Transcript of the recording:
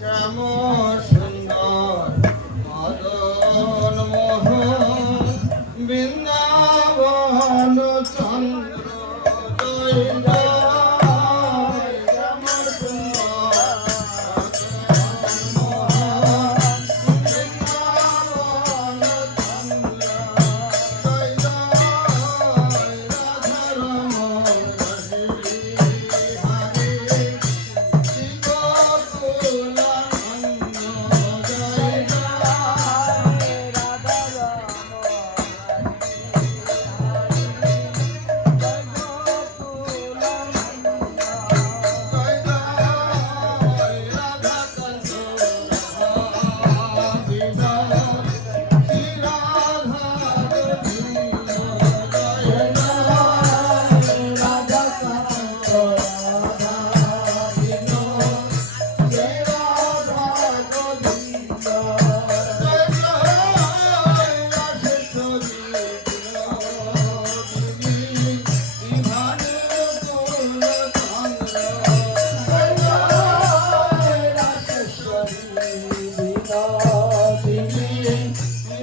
Come on.